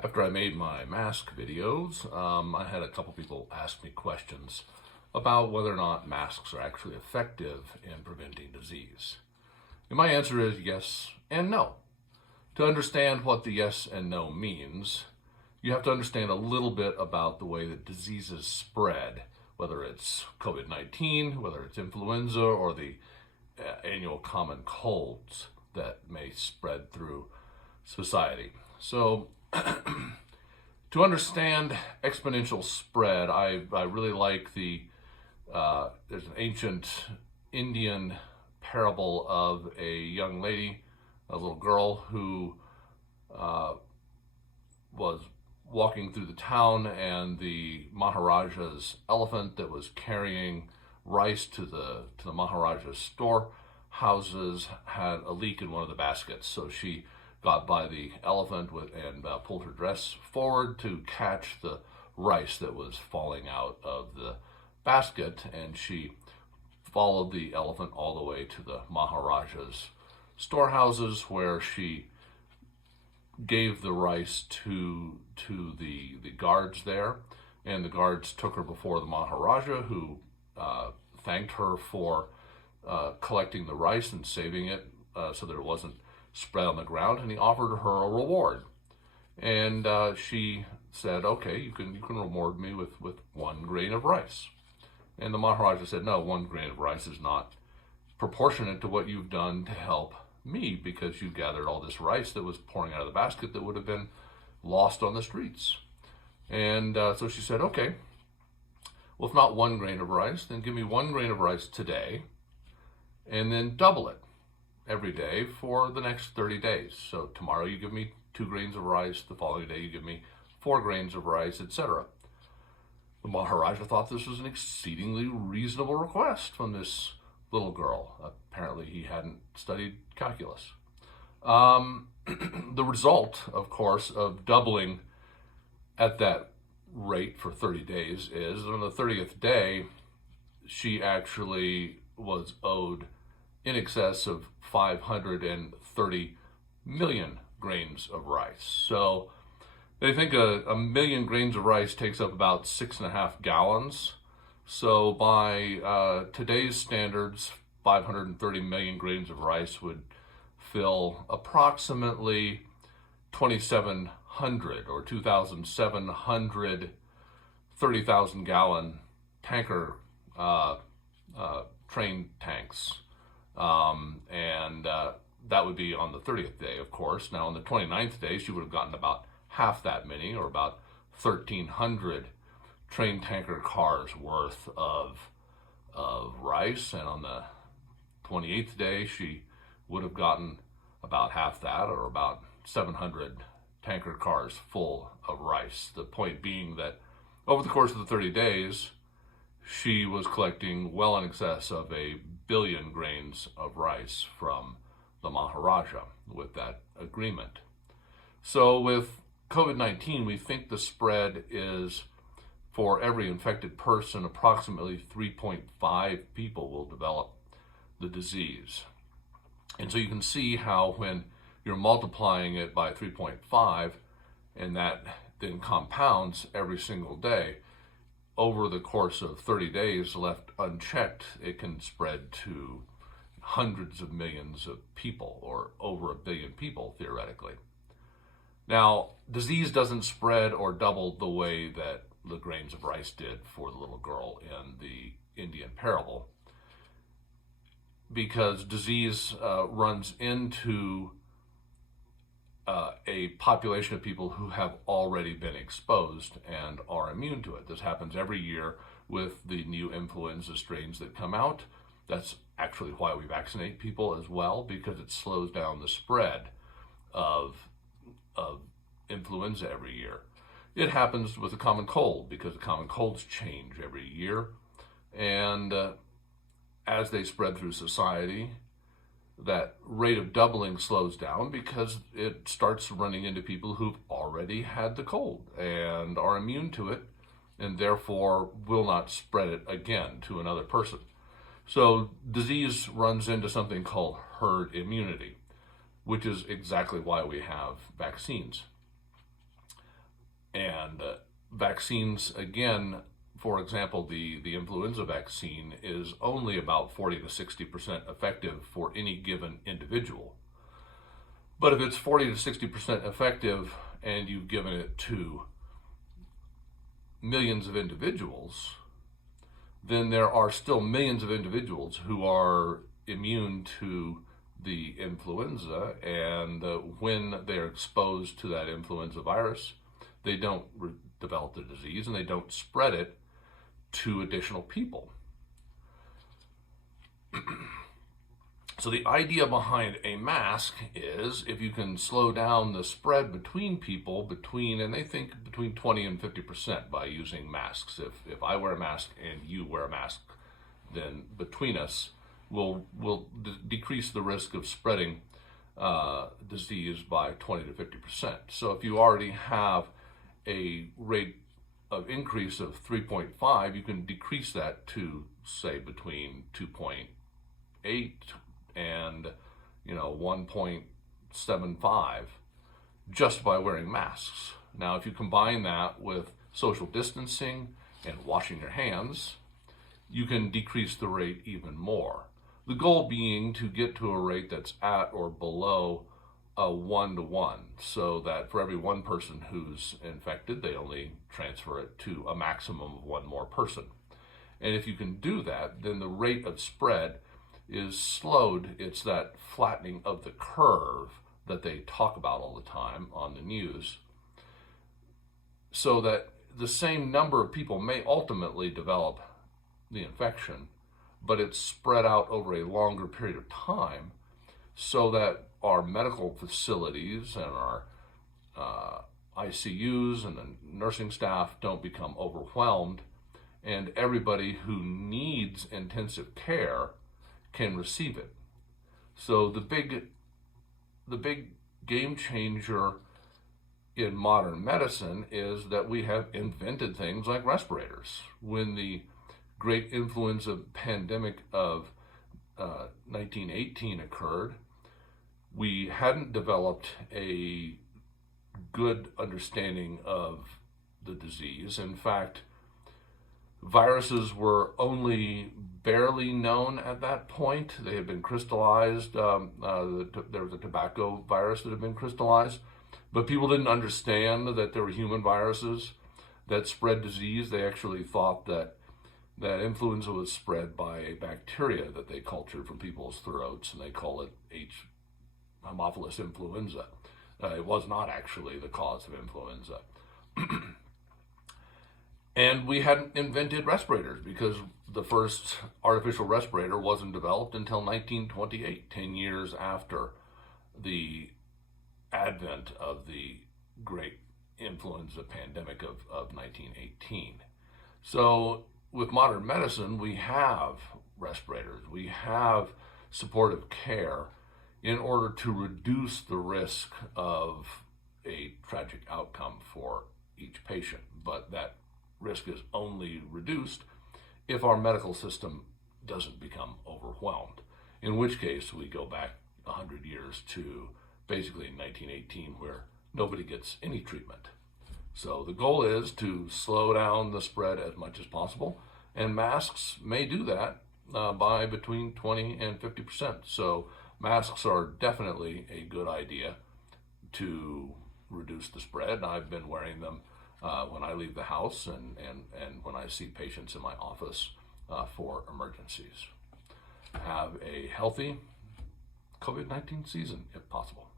After I made my mask videos, I had a couple people ask me questions about whether or not masks are actually effective in preventing disease. And my answer is yes and no. To understand what the yes and no means, you have to understand a little bit about the way that diseases spread, whether it's COVID-19, whether it's influenza, or the annual common colds that may spread through society. So, to understand exponential spread, I really like there's an ancient Indian parable of a young lady, a little girl who was walking through the town, and the Maharaja's elephant that was carrying rice to the Maharaja's storehouses had a leak in one of the baskets. So she got by the elephant and pulled her dress forward to catch the rice that was falling out of the basket, and she followed the elephant all the way to the Maharaja's storehouses, where she gave the rice to the guards there, and the guards took her before the Maharaja, who thanked her for collecting the rice and saving it so that it wasn't spread on the ground, and he offered her a reward. And she said, "Okay, you can reward me with 1 grain of rice." And the Maharaja said, "No, 1 grain of rice is not proportionate to what you've done to help me, because you gathered all this rice that was pouring out of the basket that would have been lost on the streets." And so she said, "Okay, well, if not 1 grain of rice, then give me 1 grain of rice today, and then double it every day for the next 30 days. So tomorrow you give me 2 grains of rice, the following day you give me 4 grains of rice, etc." The Maharaja thought this was an exceedingly reasonable request from this little girl. Apparently he hadn't studied calculus. The result, of course, of doubling at that rate for 30 days is on the 30th day, she actually was owed in excess of 530 million grains of rice. So they think a million grains of rice takes up about 6.5 gallons. So by today's standards, 530 million grains of rice would fill approximately 2,700 or 2,700 30,000 gallon tanker train tanks. And that would be on the 30th day, of course. Now on the 29th day, she would have gotten about half that many, or about 1,300 train tanker cars worth of rice. And on the 28th day, she would have gotten about half that, or about 700 tanker cars full of rice. The point being that over the course of the 30 days, she was collecting well in excess of 1 billion grains of rice from the Maharaja with that agreement. So with COVID-19, we think the spread is, for every infected person, approximately 3.5 people will develop the disease. And so you can see how when you're multiplying it by 3.5, and that then compounds every single day, over the course of 30 days left unchecked, it can spread to hundreds of millions of people, or over 1 billion people, theoretically. Now, disease doesn't spread or double the way that the grains of rice did for the little girl in the Indian parable, because disease runs into a population of people who have already been exposed and are immune to it. This happens every year with the new influenza strains that come out. That's actually why we vaccinate people as well, because it slows down the spread of influenza every year. It happens with the common cold, because the common colds change every year. And as they spread through society, that rate of doubling slows down, because it starts running into people who've already had the cold and are immune to it, and therefore will not spread it again to another person. So disease runs into something called herd immunity, which is exactly why we have vaccines. And vaccines, again, for example, the influenza vaccine is only about 40 to 60% effective for any given individual. But if it's 40 to 60% effective and you've given it to millions of individuals, then there are still millions of individuals who are immune to the influenza, and when they're exposed to that influenza virus, they don't develop the disease and they don't spread it to additional people. So the idea behind a mask is if you can slow down the spread between people, and they think between 20 and 50% by using masks. If I wear a mask and you wear a mask, then between us, we'll decrease the risk of spreading disease by 20 to 50%. So if you already have a rate of increase of 3.5, you can decrease that to, say, between 2.8 and 1.75 just by wearing masks. Now, if you combine that with social distancing and washing your hands, you can decrease the rate even more. The goal being to get to a rate that's at or below a 1-to-1, so that for every one person who's infected, they only transfer it to a maximum of one more person. And if you can do that, then the rate of spread is slowed. It's that flattening of the curve that they talk about all the time on the news, so that the same number of people may ultimately develop the infection, but it's spread out over a longer period of time, so that our medical facilities and our ICUs and the nursing staff don't become overwhelmed, and everybody who needs intensive care can receive it. So the big game changer in modern medicine is that we have invented things like respirators. When the great influenza pandemic of 1918 occurred, we hadn't developed a good understanding of the disease. In fact, viruses were only barely known at that point. They had been crystallized. There was a tobacco virus that had been crystallized, but people didn't understand that there were human viruses that spread disease. They actually thought that influenza was spread by a bacteria that they cultured from people's throats, and they call it H. Haemophilus influenza. It was not actually the cause of influenza. And we hadn't invented respirators because the first artificial respirator wasn't developed until 1928, 10 years after the advent of the great influenza pandemic of 1918. So with modern medicine, we have respirators, we have supportive care in order to reduce the risk of a tragic outcome for each patient. But that risk is only reduced if our medical system doesn't become overwhelmed, in which case we go back 100 years to basically 1918, where nobody gets any treatment. So the goal is to slow down the spread as much as possible, and masks may do that by between 20 and 50%. So masks are definitely a good idea to reduce the spread. I've been wearing them when I leave the house and when I see patients in my office for emergencies. Have a healthy COVID-19 season if possible.